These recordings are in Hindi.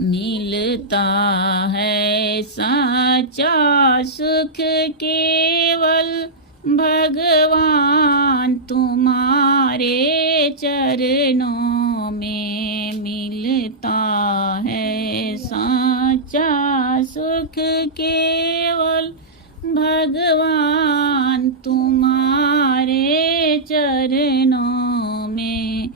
मिलता है साचा सुख केवल भगवान तुम्हारे चरणों में। मिलता है साचा सुख केवल भगवान तुम्हारे चरणों में।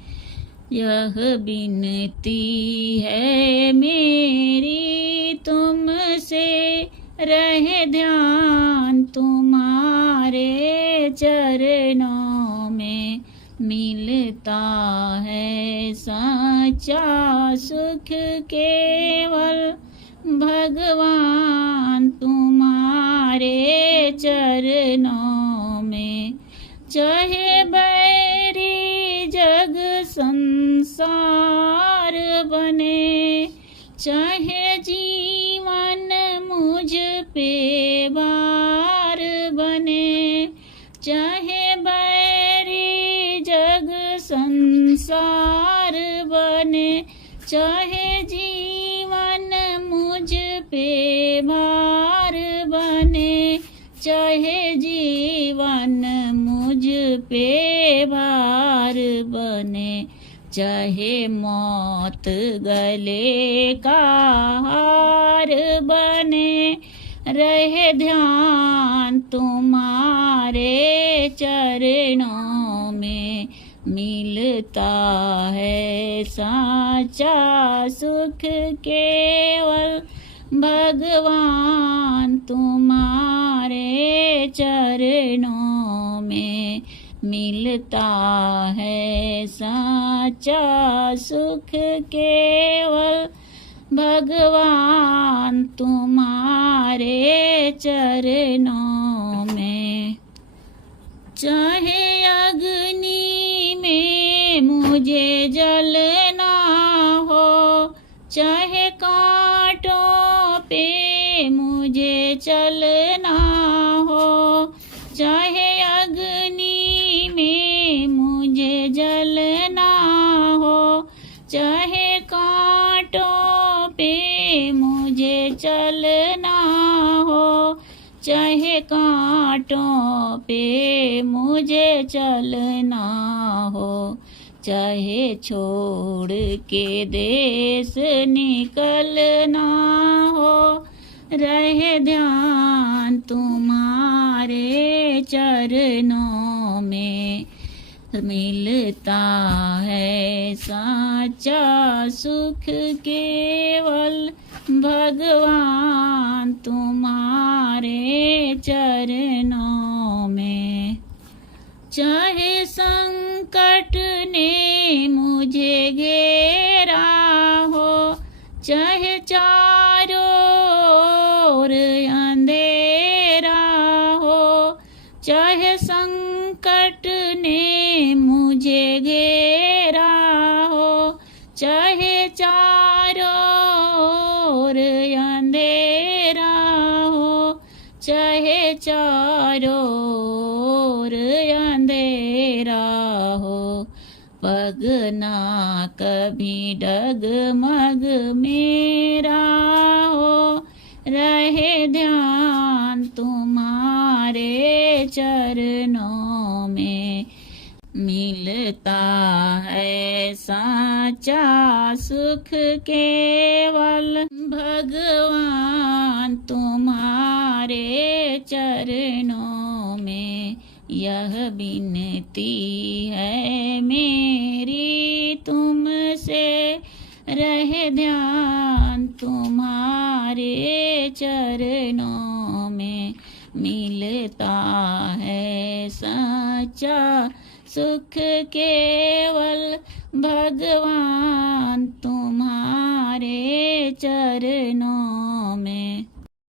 यह विनती है मेरी तुमसे, रहे ध्यान तुम्हारे चरणों में। मिलता है साचा सुख केवल भगवान तुम्हारे चरणों में। चाहे बैरी जग संसार बने, चाहे जीवन मुझ पे भार बने, चाहे बैरी जग संसार बने, चाहे जीवन मुझ पे भार बने, चाहे जीवन मुझ पे भार बने, चाहे मौत गले का हार बने, रहे ध्यान तुम्हारे चरणों में। मिलता है साचा सुख केवल भगवान तुम्हारे चरणों में। मिलता है साचा सुख केवल भगवान तुम्हारे चरणों में। चाहे अग्नि में मुझे जलना हो, चाहे कांटों पे मुझे चलना हो, चाहे अग्नि में मुझे जलना हो, चाहे कांटों पे मुझे चलना हो, चाहे कांटों पे मुझे चलना हो, चाहे छोड़ के देश निकलना हो, रहे ध्यान तुम्हारे चरणों में। मिलता है साचा सुख केवल भगवान तुम्हारे चरणों में। चाहे संकट ने मुझे घेरा हो, चाहे चारों ओर अंधेरा हो, चाहे संकट ने मुझे घेरा हो, चाहे चारों ओर अंधेरा हो, चाहे चारों ओर अंधेरा हो, पग ना कभी डगमग मेरा हो, रहे ध्यान तुम्हारे चरणों में। मिलता है साचा सुख केवल भगवान तुम्हारे चरणों में। यह विनती है मेरी तुमसे, रहे ध्यान तुम्हारे चरणों में। मिलता है सच्चा सुख केवल भगवान तुम्हारे चरणों में।